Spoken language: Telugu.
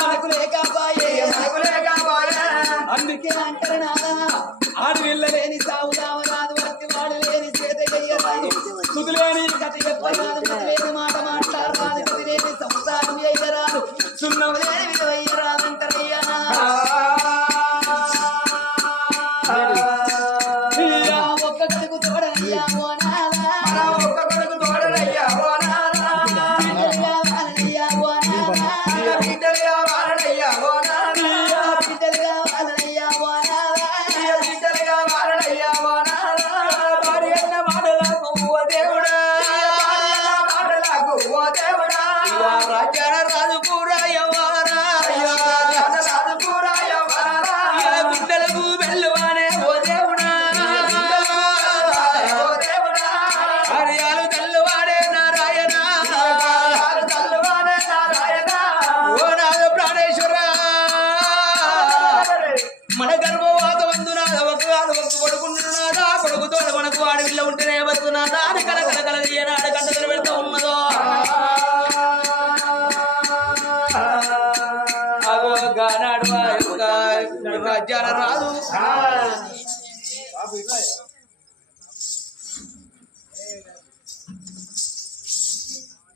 మనకు లేకపోయే అందుకే అంటారు నాదా ఆడవిల్ల లేని సాగు రావరాదు వత్తి వాడు లేని చేత చెయ్యరాదు కుదులేని కథ చెప్పరాదు లేని మాట మాట్లాడరాదు కది లేని సంసారం చేయరాదు సున్నం లేని విధవయ్యరాదంటారయ్యా ఒక్క కడుగు తోడనయ్యా ఓ నాదా ఒక్క కడుగు తోడనయ్యా ఓ నాదా బిడ్డలుగా వారనయ్యా ఓ నాదా బిడ్డలుగా వారనయ్యా ఓ నాదా బిడ్డలుగా వారనయ్యా ఓ నాదా భార్య అన్న మాటలకు ఓ దేవుడా మాటలకు ఓ దేవుడా రాజాన రాజు కూడా ఎవరా రాజు కూడా ఎవరా బిడ్డలకు వెల్లువానే ఓ దేవుడా ఓ దేవుడా హరియాలు తల్లువాడే నారాయణ తల్లువాడే నారాయణ ఓ నాద ప్రాణేశ్వర మన గర్భవాత వందునాద ఒక కొడుకుంటున్నాడా కొడుకుతో మనకు ఆడవిల్ల ఉంటేనే వస్తున్నాడా అని కలకల ఏనాడు గంటలు పెడతా ఉన్నదో గానాడు రాజ్యాల రాదు